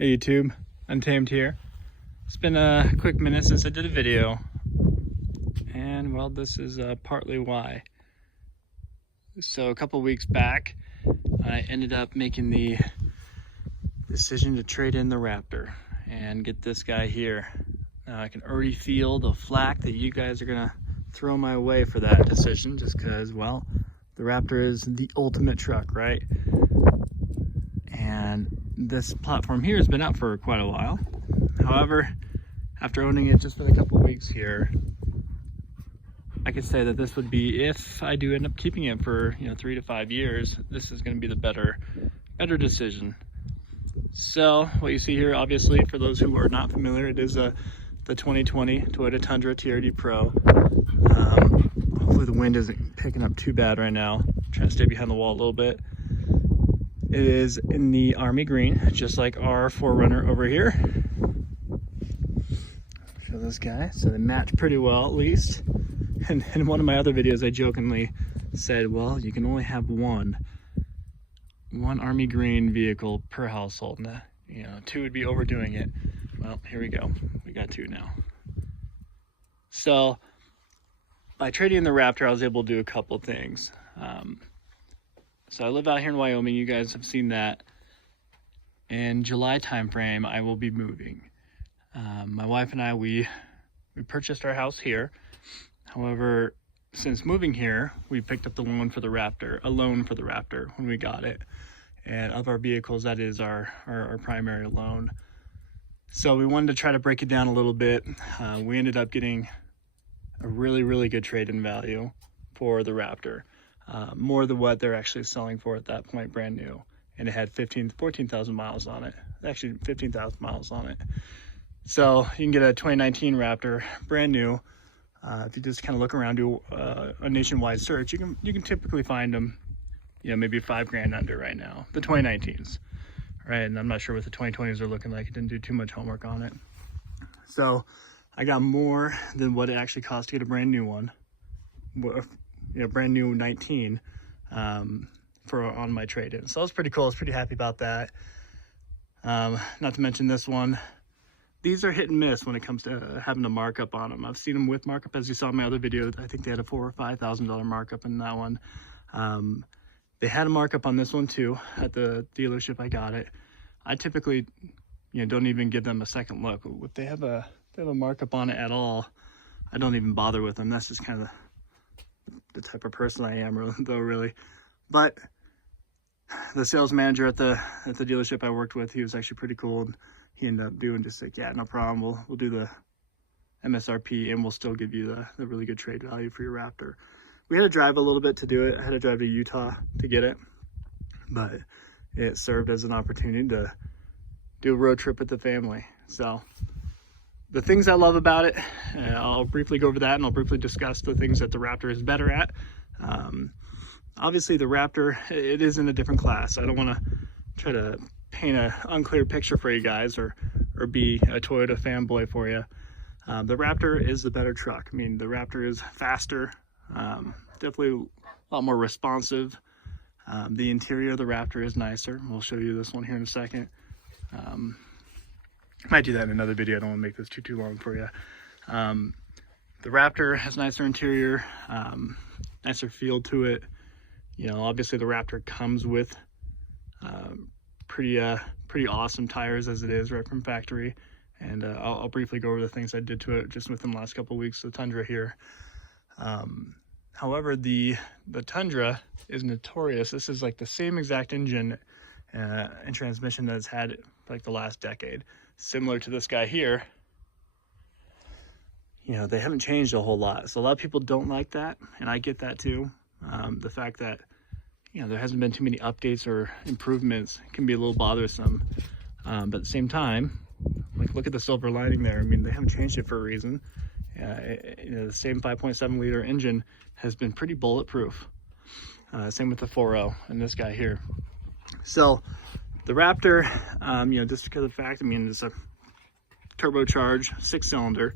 Hey YouTube, Untamed here. It's been a quick minute since I did a video, and well, this is partly why. So a couple weeks back, I ended up making the decision to trade in the Raptor and get this guy here. Now I can already feel the flack that you guys are gonna throw my way for that decision, just because, well, the Raptor is the ultimate truck, right? And this platform here has been out for quite a while. However, after owning it just for a couple weeks here, I could say that this would be, if I do end up keeping it for 3 to 5 years, this is going to be the better decision. So what you see here, obviously, for those who are not familiar, it is the 2020 Toyota Tundra TRD Pro. Hopefully the wind isn't picking up too bad right now. I'm trying to stay behind the wall a little bit. It is in the army green, just like our 4Runner over here. Show this guy, so they match pretty well at least. And in one of my other videos, I jokingly said, well, you can only have one army green vehicle per household. And, two would be overdoing it. Well, here we go. We got two now. So by trading in the Raptor, I was able to do a couple things. So I live out here in Wyoming. You guys have seen that. In July timeframe, I will be moving. My wife and I, we purchased our house here. However, since moving here, we picked up a loan for the Raptor when we got it. And of our vehicles, that is our primary loan. So we wanted to try to break it down a little bit. We ended up getting a really good trade-in value for the Raptor. More than what they're actually selling for at that point, brand new. And it had 14,000 miles on it. Actually 15,000 miles on it. So you can get a 2019 Raptor, brand new. If you just kind of look around, do a nationwide search, you can typically find them, maybe $5,000 under right now, the 2019s, right? And I'm not sure what the 2020s are looking like. I didn't do too much homework on it. So I got more than what it actually cost to get a brand new one, brand new 19 on my trade-in. So that was pretty cool. I was pretty happy about that. Not to mention this one. These are hit and miss when it comes to having a markup on them. I've seen them with markup, as you saw in my other video. I think they had a $4,000 or $5,000 markup in that one. They had a markup on this one too at the dealership I got it. I typically, don't even give them a second look. If they have a markup on it at all, I don't even bother with them. That's just kind of the type of person I am, really. But the sales manager at the dealership I worked with, he was actually pretty cool. And he ended up doing just like, yeah, no problem. We'll do the MSRP and we'll still give you the really good trade value for your Raptor. We had to drive a little bit to do it. I had to drive to Utah to get it, but it served as an opportunity to do a road trip with the family. So the things I love about it, I'll briefly go over that, and I'll briefly discuss the things that the Raptor is better at. Obviously the Raptor, it is in a different class. I don't want to try to paint an unclear picture for you guys or be a Toyota fanboy for you. The Raptor is the better truck. I mean, the Raptor is faster, definitely a lot more responsive. The interior of the Raptor is nicer. We'll show you this one here in a second. Might do that in another video. I don't want to make this too long for you. The Raptor has nicer interior, nicer feel to it. Obviously the Raptor comes with pretty awesome tires as it is right from factory. And I'll briefly go over the things I did to it just within the last couple of weeks. The Tundra here. However, the Tundra is notorious. This is like the same exact engine and transmission that it's had for like the last decade. Similar to this guy here. They haven't changed a whole lot. So a lot of people don't like that, and I get that too. The fact that there hasn't been too many updates or improvements can be a little bothersome. But at the same time, like, look at the silver lining there. I mean, they haven't changed it for a reason. The same 5.7 liter engine has been pretty bulletproof. Same with the 4.0 and this guy here. So the Raptor, just because of the fact, it's a turbocharged 6-cylinder.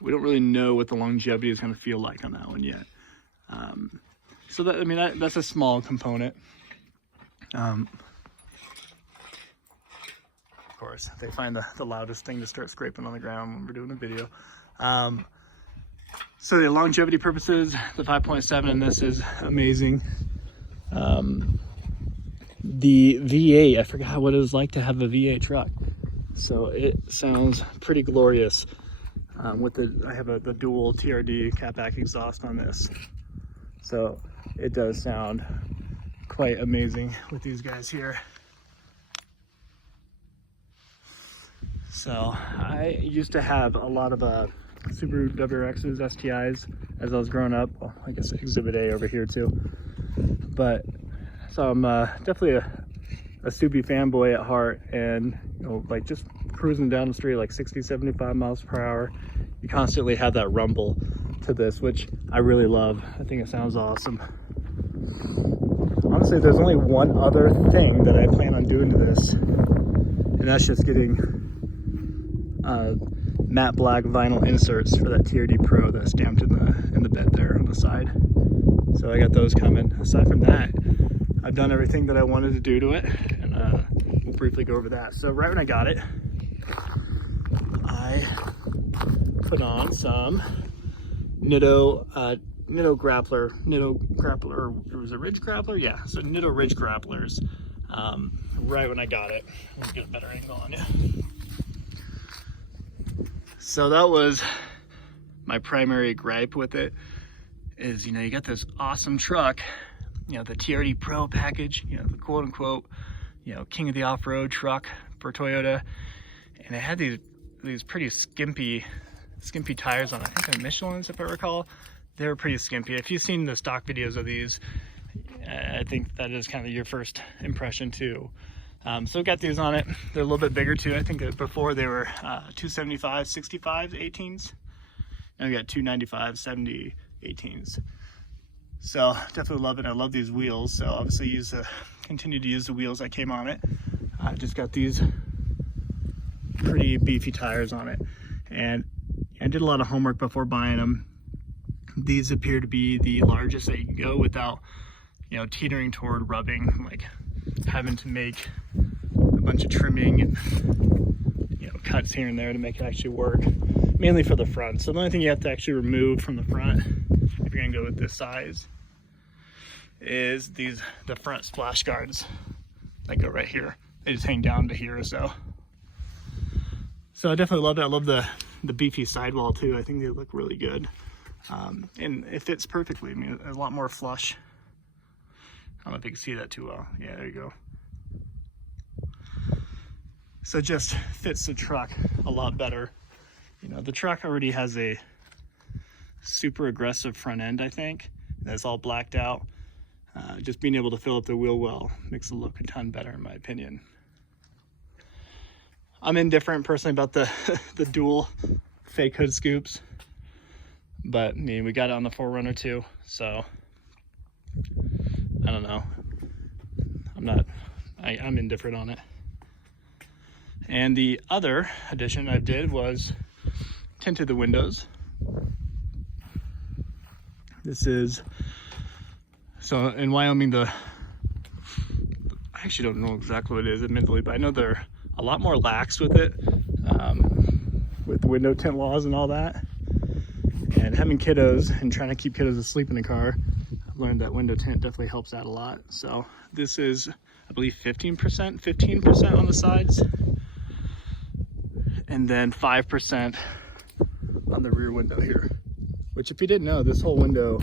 We don't really know what the longevity is going to feel like on that one yet. So that's a small component. of course. They find the loudest thing to start scraping on the ground when we're doing a video. So the longevity purposes, the 5.7 in this is amazing. The V8, I forgot what it was like to have a V8 truck. So it sounds pretty glorious. I have the dual TRD catback exhaust on this. So it does sound quite amazing with these guys here. So I used to have a lot of Subaru WRXs, STIs as I was growing up. Well, I guess Exhibit A over here too. But so I'm definitely a Subi fanboy at heart, and like just cruising down the street like 60, 75 miles per hour, you constantly have that rumble to this, which I really love. I think it sounds awesome. Honestly, there's only one other thing that I plan on doing to this, and that's just getting matte black vinyl inserts for that TRD Pro that's stamped in the bed there on the side. So I got those coming. Aside from that, I've done everything that I wanted to do to it, and we'll briefly go over that. So right when I got it, I put on some Nitto grappler, or was it Ridge grappler? Yeah, so Nitto Ridge grapplers. Right when I got it, let's get a better angle on it. So that was my primary gripe with it, is you got this awesome truck, the TRD Pro package, the quote unquote, king of the off-road truck for Toyota, and it had these pretty skimpy tires on it. I think they're Michelin's, if I recall. They were pretty skimpy. If you've seen the stock videos of these, I think that is kind of your first impression too. So we got these on it. They're a little bit bigger too. I think that before they were 275 65 18s. Now we got 295 70 18s. So definitely love it. I love these wheels. So obviously continue to use the wheels that came on it. I just got these pretty beefy tires on it, and I did a lot of homework before buying them. These appear to be the largest that you can go without, teetering toward rubbing, like having to make a bunch of trimming and cuts here and there to make it actually work, mainly for the front. So the only thing you have to actually remove from the front, if you're gonna go with this size, is the front splash guards that go right here. They just hang down to here or so. So I definitely love it. I love the beefy sidewall too. I think they look really good, and it fits perfectly. I mean, a lot more flush. I don't know if you can see that too well. Yeah, there you go. So it just fits the truck a lot better. The truck already has a super aggressive front end, I think, that's all blacked out. Just being able to fill up the wheel well makes it look a ton better, in my opinion. I'm indifferent personally about the dual fake hood scoops, but I mean, we got it on the 4Runner too, so I don't know. I'm indifferent on it. And the other addition I did was tinted the windows. This is, so in Wyoming, I actually don't know exactly what it is, admittedly, but I know they're a lot more lax with it, with the window tint laws and all that. And having kiddos and trying to keep kiddos asleep in the car, I've learned that window tint definitely helps out a lot. So this is, I believe, 15% on the sides, and then 5% on the rear window here, which, if you didn't know, this whole window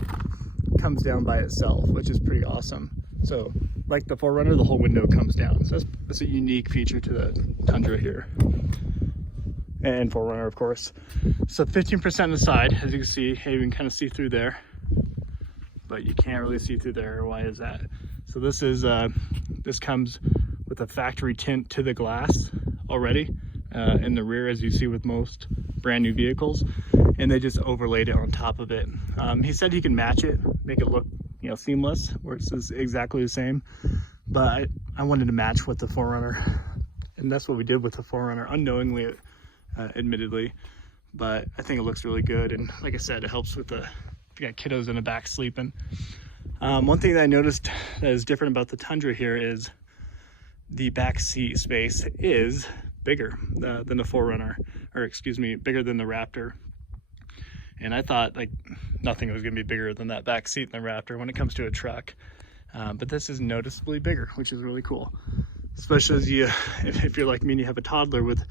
comes down by itself, which is pretty awesome. So like the 4Runner, the whole window comes down. So that's a unique feature to the Tundra here, and 4Runner, of course. So 15% on the side, as you can see. Hey, you can kind of see through there, but you can't really see through there. Why is that? So this comes with a factory tint to the glass already in the rear, as you see with most brand new vehicles, and they just overlaid it on top of it. He said he can match it, make it look seamless, where it's exactly the same, but I wanted to match with the 4Runner, and that's what we did with the 4Runner, unknowingly, admittedly, but I think it looks really good. And like I said, it helps with if you got kiddos in the back sleeping. One thing that I noticed that is different about the Tundra here is the back seat space is bigger than the 4Runner, or excuse me, bigger than the Raptor. And I thought like nothing was gonna be bigger than that back seat in the Raptor when it comes to a truck. But this is noticeably bigger, which is really cool. Especially as you, if you're like me and you have a toddler with,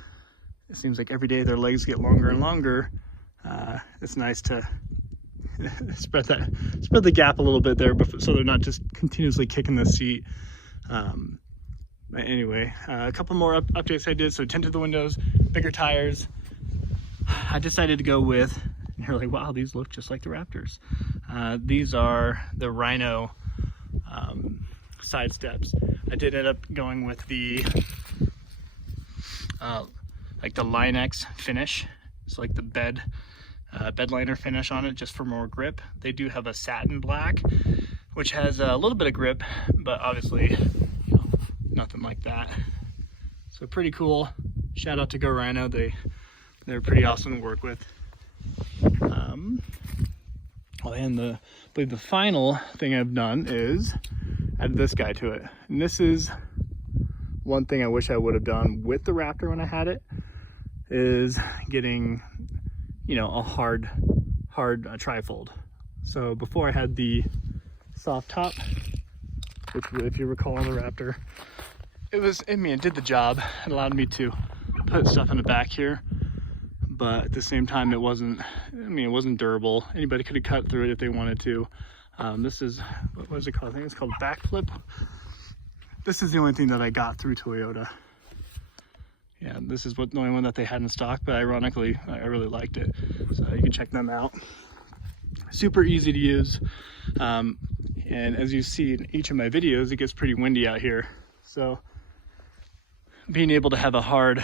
it seems like every day their legs get longer and longer. It's nice to spread the gap a little bit there, so they're not just continuously kicking the seat. But anyway, a couple more updates I did. So tinted the windows, bigger tires. I decided to go with, and you're like, wow, these look just like the Raptors. These are the Rhino side steps. I did end up going with the like the Line-X finish. It's like the bed liner finish on it, just for more grip. They do have a satin black, which has a little bit of grip, but obviously, you know, nothing like that. So pretty cool. Shout out to Go Rhino. They're pretty awesome to work with. And I believe the final thing I've done is add this guy to it. And this is one thing I wish I would have done with the Raptor when I had it, is getting, you know, a hard trifold. So before I had the soft top, which if you recall on the Raptor, it did the job. It allowed me to put stuff in the back here, but at the same time it wasn't durable. Anybody could have cut through it if they wanted to. This is, what was it called? I think it's called backflip. This is the only thing that I got through Toyota. Yeah, this is the only one that they had in stock, but ironically, I really liked it. So you can check them out. Super easy to use. And as you see in each of my videos, it gets pretty windy out here. So being able to have a hard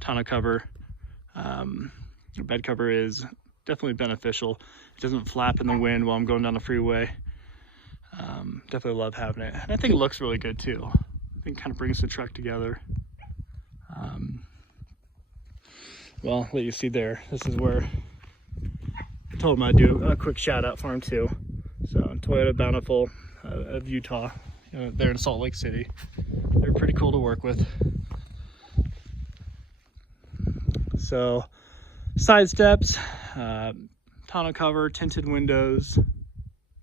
tonneau cover, or bed cover, is definitely beneficial. It doesn't flap in the wind while I'm going down the freeway. Definitely love having it. And I think it looks really good too. I think it kind of brings the truck together. Well, what you see there, this is where I told them I'd do a quick shout out for them too. So Toyota Bountiful of Utah, you know, they're in Salt Lake City. They're pretty cool to work with. So side steps, tonneau cover, tinted windows,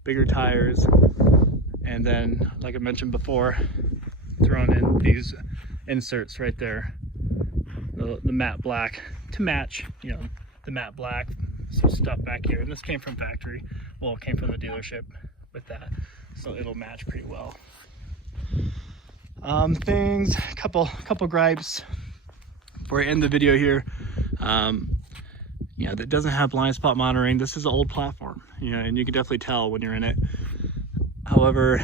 bigger tires, and then, like I mentioned before, throwing in these inserts right there, the matte black to match, you know, the matte black, some stuff back here. And this came from factory, well, it came from the dealership with that, so it'll match pretty well. Things, couple gripes before I end the video here. You know, that doesn't have blind spot monitoring. This is an old platform, you know, and you can definitely tell when you're in it. However,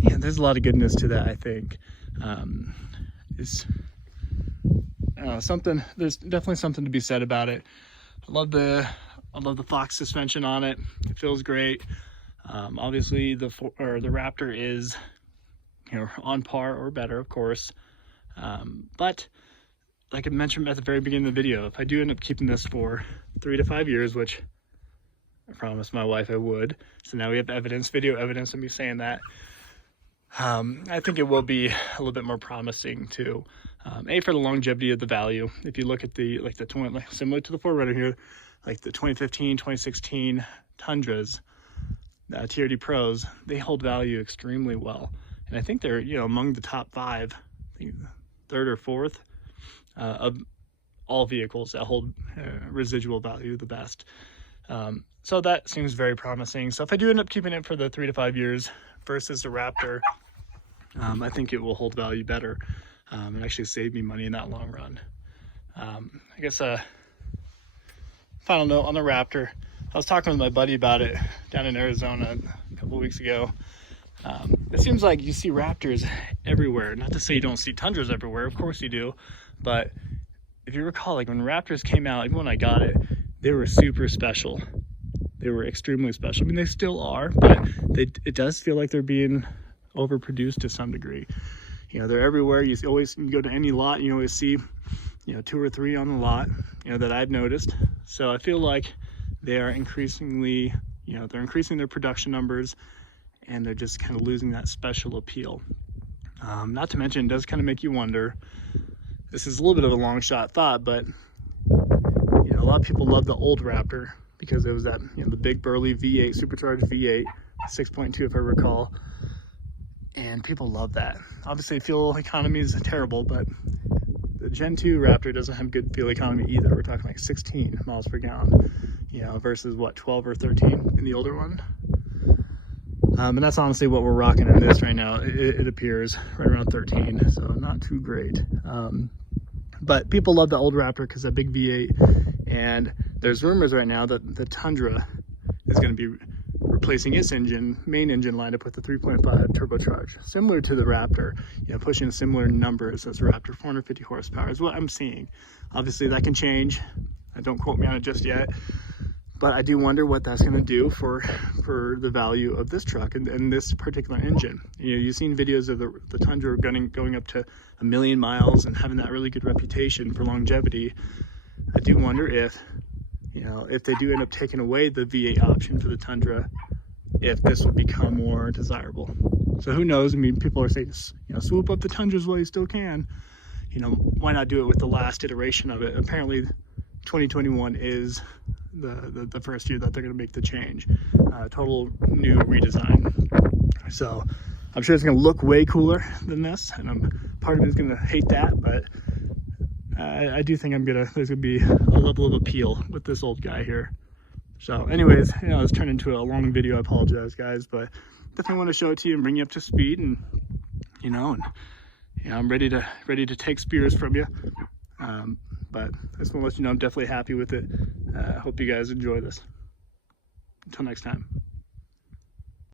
yeah, there's a lot of goodness to that, I think. There's definitely something to be said about it. I love the Fox suspension on it. It feels great. Obviously the Raptor is, you know, on par or better, of course. But like I mentioned at the very beginning of the video, if I do end up keeping this for 3 to 5 years, which I promised my wife I would, so now we have evidence, video evidence of me saying that, I think it will be a little bit more promising to, for the longevity of the value. If you look at similar to the 4Runner here, like the 2015, 2016 Tundras, TRD Pros, they hold value extremely well. And I think they're, you know, among the top 5, I think 3rd or 4th of all vehicles that hold residual value the best. So that seems very promising. So if I do end up keeping it for the 3 to 5 years versus the Raptor, I think it will hold value better and actually save me money in that long run. I guess final note on the Raptor, I was talking with my buddy about it down in Arizona a couple weeks ago. It seems like you see Raptors everywhere. Not to say you don't see Tundras everywhere, of course you do, but if you recall, like when Raptors came out, even when I got it, they were super special. They were extremely special. I mean, they still are, but it does feel like they're being overproduced to some degree. You know, they're everywhere. You go to any lot, you always see, you know, 2 or 3 on the lot, you know, that I've noticed. So I feel like they are increasingly, you know, they're increasing their production numbers, and they're just kind of losing that special appeal. Not to mention, it does kind of make you wonder, this is a little bit of a long shot thought, but you know, a lot of people love the old Raptor because it was that, you know, the big burly V8, supercharged V8, 6.2 if I recall, and people love that. Obviously fuel economy is terrible, but the Gen 2 Raptor doesn't have good fuel economy either. We're talking like 16 miles per gallon, you know, versus what, 12 or 13 in the older one. And that's honestly what we're rocking in this right now. It appears right around 13, so not too great. But people love the old Raptor because that big V8, and there's rumors right now that the Tundra is going to be replacing its main engine lineup with the 3.5 turbocharged, similar to the Raptor, you know, pushing similar numbers as the Raptor. 450 horsepower is what I'm seeing. Obviously that can change. Don't quote me on it just yet, but I do wonder what that's going to do for the value of this truck and this particular engine. You know, you've seen videos of the Tundra going up to 1 million miles and having that really good reputation for longevity. I do wonder if, you know, if they do end up taking away the V8 option for the Tundra, if this would become more desirable. So who knows? I mean, people are saying, you know, swoop up the Tundras while you still can. You know, why not do it with the last iteration of it? Apparently 2021 is the first year that they're going to make the change. Total new redesign. So I'm sure it's going to look way cooler than this, and part of me is going to hate that, but I do think there's going to be a level of appeal with this old guy here. So anyways, you know, it's turned into a long video. I apologize, guys, but definitely want to show it to you and bring you up to speed, and you know, I'm ready to take spears from you. But I just want to let you know I'm definitely happy with it. Hope you guys enjoy this. Until next time.